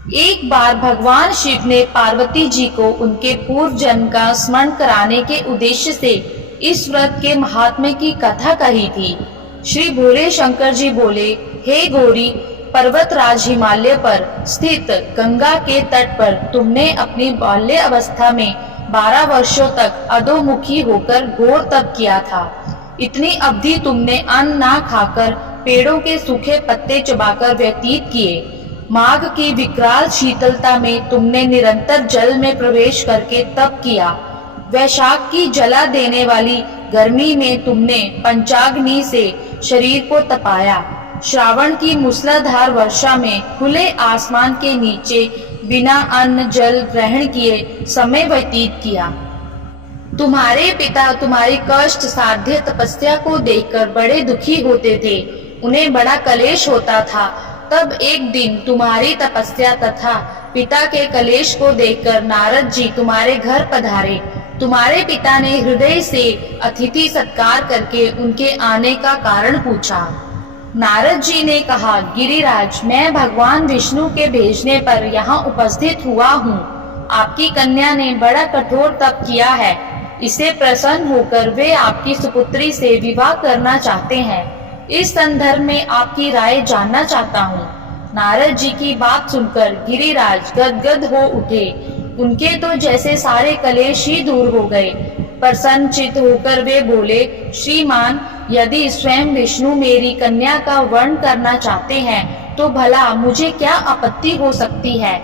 एक बार भगवान शिव ने पार्वती जी को उनके पूर्व जन्म का स्मरण कराने के उद्देश्य से इस व्रत के महात्म्य की कथा कही थी। श्री भोले शंकर जी बोले, हे गौरी, पर्वतराज हिमालय पर स्थित गंगा के तट पर तुमने अपनी बाल्य अवस्था में 12 वर्षों तक अधोमुखी होकर घोर तप किया था। इतनी अवधि तुमने अन्न ना खाकर पेड़ों के सूखे पत्ते चबाकर व्यतीत किए। माघ की विकराल शीतलता में तुमने निरंतर जल में प्रवेश करके तप किया। वैशाख की जला देने वाली गर्मी में तुमने पंचाग्नि से शरीर को तपाया। श्रावण की मूसलाधार वर्षा में खुले आसमान के नीचे बिना अन्न जल ग्रहण किए समय व्यतीत किया। तुम्हारे पिता तुम्हारी कष्ट साध्य तपस्या को देखकर बड़े दुखी होते थे। उन्हें बड़ा क्लेश होता था। तब एक दिन तुम्हारी तपस्या तथा पिता के क्लेश को देखकर नारद जी तुम्हारे घर पधारे। तुम्हारे पिता ने हृदय से अतिथि सत्कार करके उनके आने का कारण पूछा। नारद जी ने कहा, गिरिराज, मैं भगवान विष्णु के भेजने पर यहाँ उपस्थित हुआ हूँ। आपकी कन्या ने बड़ा कठोर तप किया है। इससे प्रसन्न होकर वे आपकी सुपुत्री से विवाह करना चाहते हैं। इस संदर्भ में आपकी राय जानना चाहता हूँ। नारद जी की बात सुनकर गिरिराज गदगद हो उठे। उनके तो जैसे सारे कलेश ही दूर हो गए। प्रसन्नचित्त होकर वे बोले, श्रीमान, यदि स्वयं विष्णु मेरी कन्या का वर्ण करना चाहते हैं तो भला मुझे क्या आपत्ति हो सकती है।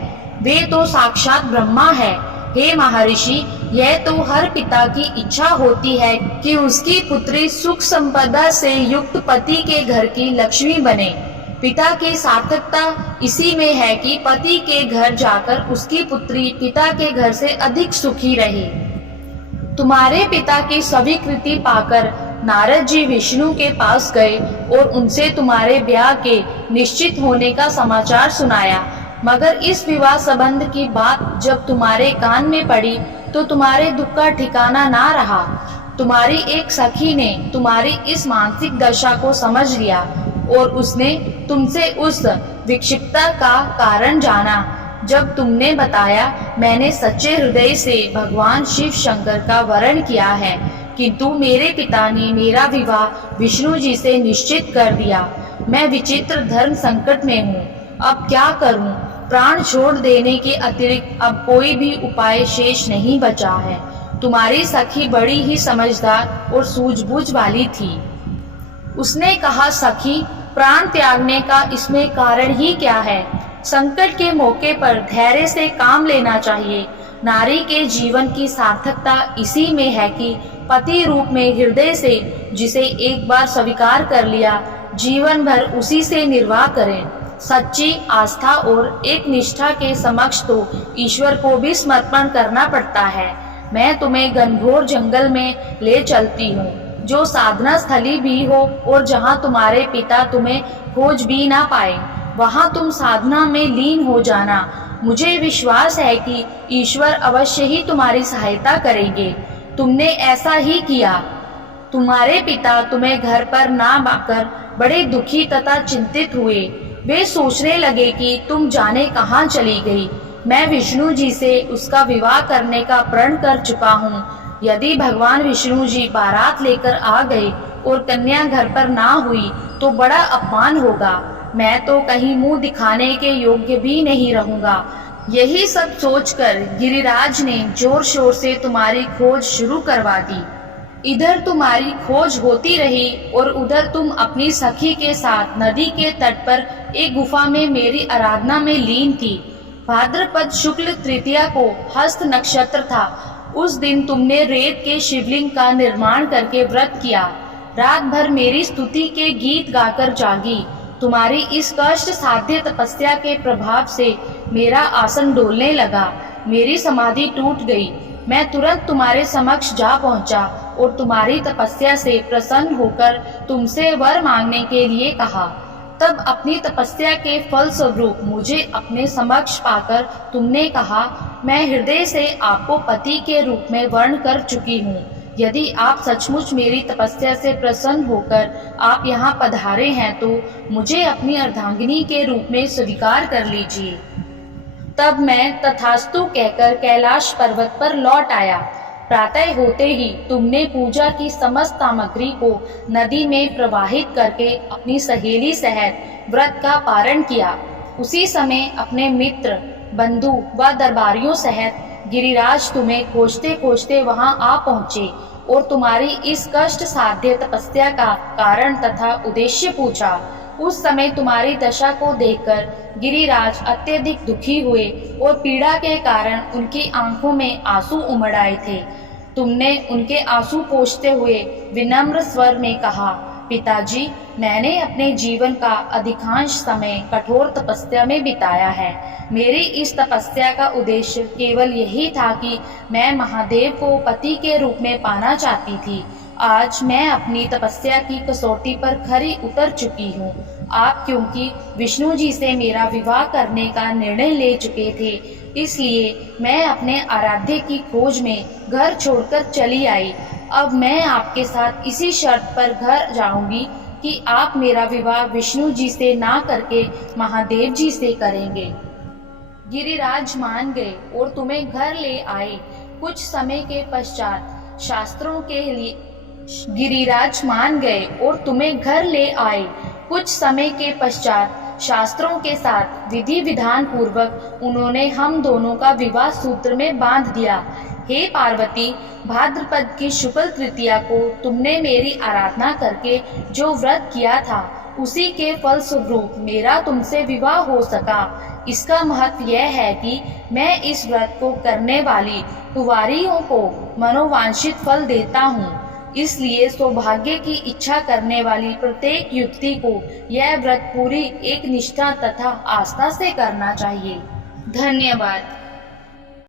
वे तो साक्षात ब्रह्मा है। हे महर्षि, यह तो हर पिता की इच्छा होती है कि उसकी पुत्री सुख संपदा से युक्त पति के घर की लक्ष्मी बने। पिता की सार्थकता इसी में है कि पति के घर जाकर उसकी पुत्री पिता के घर से अधिक सुखी रहे। तुम्हारे पिता की स्वीकृति पाकर नारद जी विष्णु के पास गए और उनसे तुम्हारे ब्याह के निश्चित होने का समाचार सुनाया। मगर इस विवाह संबंध की बात जब तुम्हारे कान में पड़ी तो तुम्हारे दुख का ठिकाना ना रहा। तुम्हारी एक सखी ने तुम्हारी इस मानसिक दशा को समझ लिया और उसने तुमसे उस विक्षिप्तता का कारण जाना। जब तुमने बताया, मैंने सच्चे हृदय से भगवान शिव शंकर का वरण किया है, किंतु मेरे पिता ने मेरा विवाह विष्णु जी से निश्चित कर दिया। मैं विचित्र धर्म संकट में हूँ। अब क्या करूँ? प्राण छोड़ देने के अतिरिक्त अब कोई भी उपाय शेष नहीं बचा है। तुम्हारी सखी बड़ी ही समझदार और सूझबूझ वाली थी। उसने कहा, सखी, प्राण त्यागने का इसमें कारण ही क्या है? संकट के मौके पर धैर्य से काम लेना चाहिए। नारी के जीवन की सार्थकता इसी में है कि पति रूप में हृदय से जिसे एक बार स्वीकार कर लिया, जीवन भर उसी से निर्वाह करें। सच्ची आस्था और एक निष्ठा के समक्ष तो ईश्वर को भी समर्पण करना पड़ता है। मैं तुम्हें घनघोर जंगल में ले चलती हूँ, जो साधना स्थली भी हो और जहाँ तुम्हारे पिता तुम्हें खोज भी ना पाए। वहाँ तुम साधना में लीन हो जाना। मुझे विश्वास है कि ईश्वर अवश्य ही तुम्हारी सहायता करेंगे। तुमने ऐसा ही किया। तुम्हारे पिता तुम्हें घर पर ना पाकर बड़े दुखी तथा चिंतित हुए। वे सोचने लगे कि तुम जाने कहाँ चली गई। मैं विष्णु जी से उसका विवाह करने का प्रण कर चुका हूँ। यदि भगवान विष्णु जी बारात लेकर आ गए और कन्या घर पर ना हुई तो बड़ा अपमान होगा। मैं तो कहीं मुंह दिखाने के योग्य भी नहीं रहूंगा। यही सब सोचकर गिरिराज ने जोर शोर से तुम्हारी खोज शुरू करवा दी। इधर तुम्हारी खोज होती रही और उधर तुम अपनी सखी के साथ नदी के तट पर एक गुफा में मेरी आराधना में लीन थी। भाद्रपद शुक्ल तृतीया को हस्त नक्षत्र था। उस दिन तुमने रेत के शिवलिंग का निर्माण करके व्रत किया। रात भर मेरी स्तुति के गीत गाकर जागी। तुम्हारी इस कष्ट साध्य तपस्या के प्रभाव से मेरा आसन डोलने लगा। मेरी समाधि टूट गई। मैं तुरंत तुम्हारे समक्ष जा पहुंचा और तुम्हारी तपस्या से प्रसन्न होकर तुमसे वर मांगने के लिए कहा। तब अपनी तपस्या के फल स्वरूप मुझे अपने समक्ष पाकर तुमने कहा, मैं हृदय से आपको पति के रूप में वर्ण कर चुकी हूँ। यदि आप सचमुच मेरी तपस्या से प्रसन्न होकर आप यहाँ पधारे हैं तो मुझे अपनी अर्धांगिनी के रूप में स्वीकार कर लीजिए। तब मैं तथास्तु कहकर कैलाश पर्वत पर लौट आया। प्रातः होते ही तुमने पूजा की समस्त सामग्री को नदी में प्रवाहित करके अपनी सहेली सहित व्रत का पारण किया। उसी समय अपने मित्र, बंधु व दरबारियों सहित गिरिराज तुम्हें खोजते खोजते वहां आ पहुँचे और तुम्हारी इस कष्ट साध्य तपस्या का कारण तथा उद्देश्य पूछा। उस समय तुम्हारी दशा को देखकर गिरिराज अत्यधिक दुखी हुए और पीड़ा के कारण उनकी आंखों में आंसू उमड़ आए थे। तुमने उनके आंसू पोंछते हुए विनम्र स्वर में कहा, पिताजी, मैंने अपने जीवन का अधिकांश समय कठोर तपस्या में बिताया है। मेरी इस तपस्या का उद्देश्य केवल यही था कि मैं महादेव को पति के रूप में पाना चाहती थी। आज मैं अपनी तपस्या की कसौटी पर खरी उतर चुकी हूँ। आप क्योंकि विष्णु जी से मेरा विवाह करने का निर्णय ले चुके थे, इसलिए मैं अपने आराध्य की खोज में घर छोड़कर चली आई। अब मैं आपके साथ इसी शर्त पर घर जाऊंगी कि आप मेरा विवाह विष्णु जी से ना करके महादेव जी से करेंगे। गिरिराज मान गए और तुम्हें घर ले आए। कुछ समय के पश्चात शास्त्रों के लिए गिरिराज मान गए और तुम्हें घर ले आए। कुछ समय के पश्चात शास्त्रों के साथ विधि विधान पूर्वक उन्होंने हम दोनों का विवाह सूत्र में बांध दिया। हे पार्वती, भाद्रपद की शुक्ल तृतीया को तुमने मेरी आराधना करके जो व्रत किया था, उसी के फल स्वरूप मेरा तुमसे विवाह हो सका। इसका महत्व यह है कि मैं इस व्रत को करने वाली कुंवारियों को मनोवांछित फल देता हूँ। इसलिए सौभाग्य की इच्छा करने वाली प्रत्येक युवती को यह व्रत पूरी एक निष्ठा तथा आस्था से करना चाहिए। धन्यवाद।